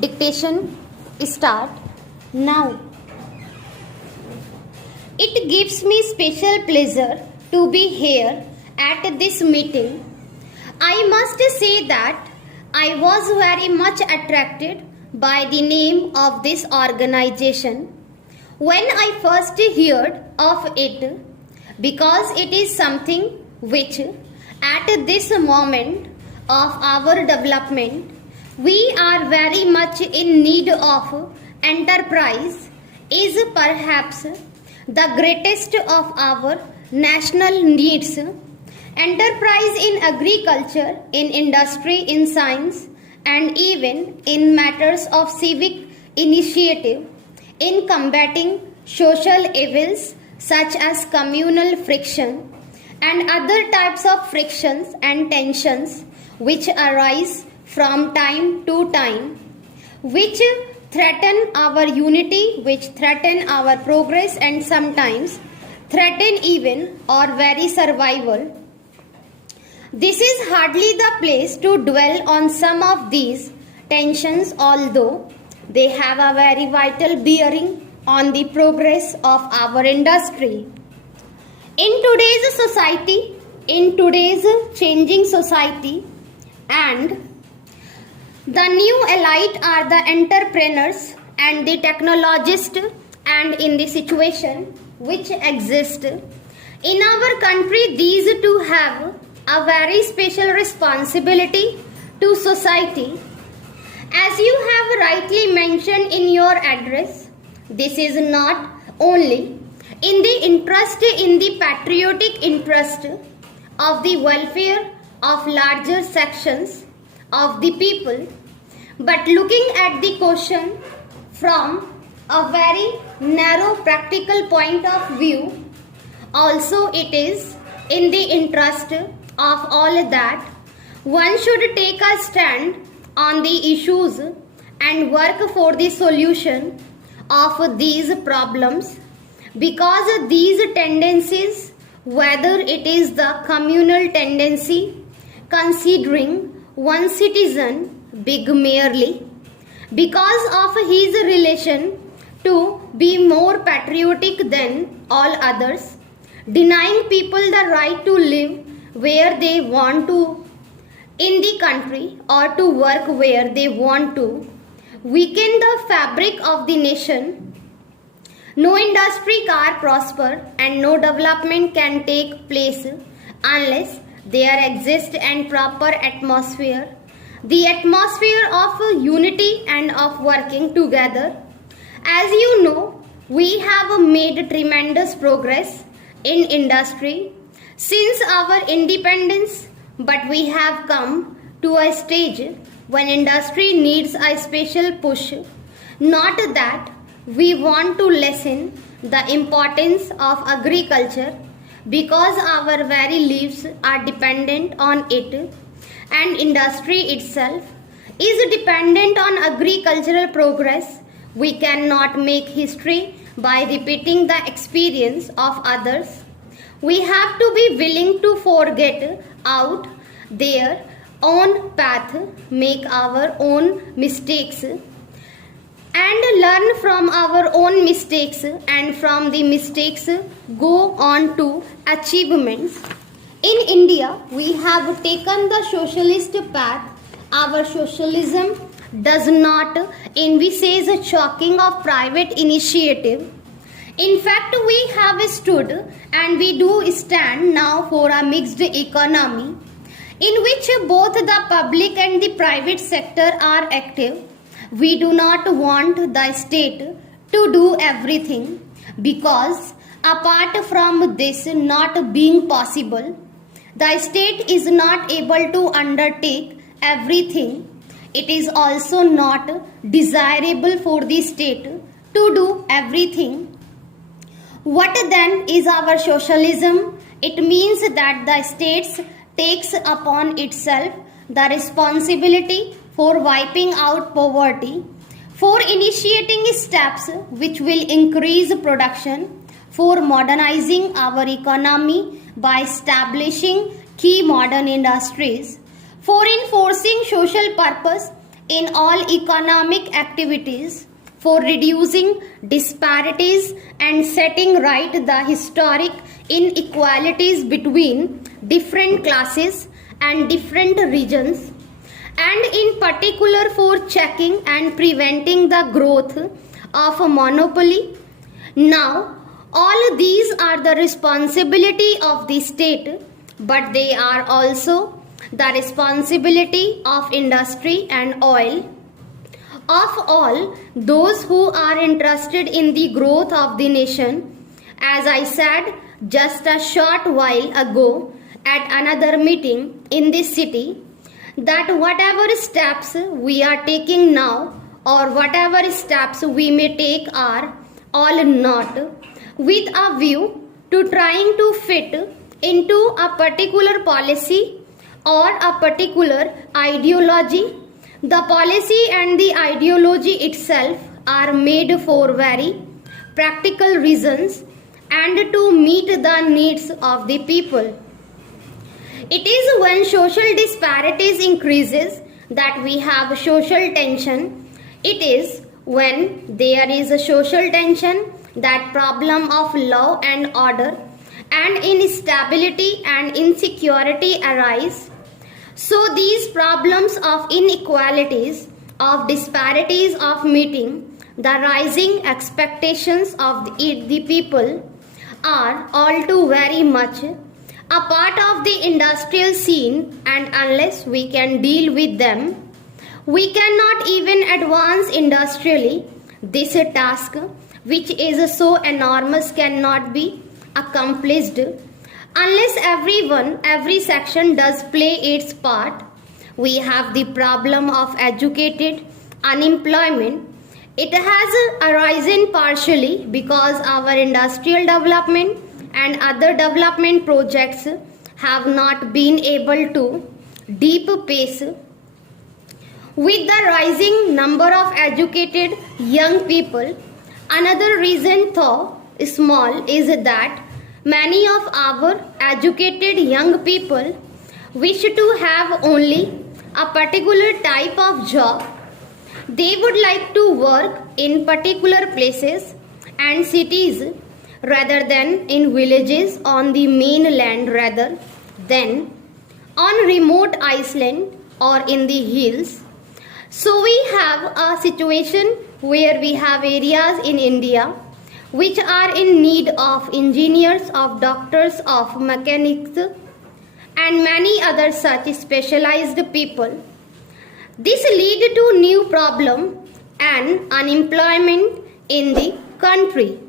Dictation start now. It gives me special pleasure to be here at this meeting. I must say that I was very much attracted by the name of this organization when I first heard of it, because it is something which at this moment of our development we are very much in need of. Enterprise is perhaps the greatest of our national needs. Enterprise in agriculture, in industry, in science, and even in matters of civic initiative, in combating social evils such as communal friction and other types of frictions and tensions which arise from time to time, which threaten our unity, which threaten our progress, and sometimes threaten even our very survival. This is hardly the place to dwell on some of these tensions, although they have a very vital bearing on the progress of our industry. In today's society, in today's changing society, and the new elite are the entrepreneurs and the technologists, and in the situation which exist in our country, these two have a very special responsibility to society. As you have rightly mentioned in your address, this is not only in the interest, in the patriotic interest of the welfare of larger sections of the people, but looking at the question from a very narrow practical point of view, also it is in the interest of all that one should take a stand on the issues and work for the solution of these problems, because these tendencies, whether it is the communal tendency considering one citizen big merely because of his relation to be more patriotic than all others, denying people the right to live where they want to in the country or to work where they want to, weaken the fabric of the nation. No industry can prosper and no development can take place unless there exists a proper atmosphere, the atmosphere of unity and of working together. As you know, we have made tremendous progress in industry since our independence, but we have come to a stage when industry needs a special push. Not that we want to lessen the importance of agriculture, because our very lives are dependent on it, and industry itself is dependent on agricultural progress. We cannot make history by repeating the experience of others. We have to be willing to forget out their own path, make our own mistakes, and learn from our own mistakes, and from the mistakes go on to achievements. In India, we have taken the socialist path. Our socialism does not envisage a choking of private initiative. In fact, we have stood and we do stand now for a mixed economy in which both the public and the private sector are active. We do not want the state to do everything, because apart from this not being possible, the state is not able to undertake everything. It is also not desirable for the state to do everything. What then is our socialism? It means that the state takes upon itself the responsibility for wiping out poverty, for initiating steps which will increase production, for modernizing our economy by establishing key modern industries, for enforcing social purpose in all economic activities for reducing disparities and setting right the historic inequalities between different classes and different regions, and in particular for checking and preventing the growth of a monopoly. Now, all these are the responsibility of the state, but they are also the responsibility of industry and oil, of all those who are interested in the growth of the nation. As I said just a short while ago at another meeting in this city, that whatever steps we are taking now or whatever steps we may take are all not with a view to trying to fit into a particular policy or a particular ideology. The policy and the ideology itself are made for very practical reasons and to meet the needs of the people. It is when social disparities increases that we have social tension. It is when there is a social tension that problem of law and order and instability and insecurity arise. So these problems of inequalities, of disparities of meeting the rising expectations of the people are all too very much a part of the industrial scene, and unless we can deal with them, we cannot even advance industrially. This task, which is so enormous, cannot be accomplished unless every section does play its part. We have the problem of educated unemployment. It has arisen partially because our industrial development and other development projects have not been able to keep pace with the rising number of educated young people. Another reason, though small, is that many of our educated young people wish to have only a particular type of job. They would like to work in particular places and cities rather than in villages on the mainland, rather than on remote island or in the hills. So we have a situation where we have areas in India which are in need of engineers, of doctors, of mechanics and many other such specialized people. This lead to new problem and unemployment in the country.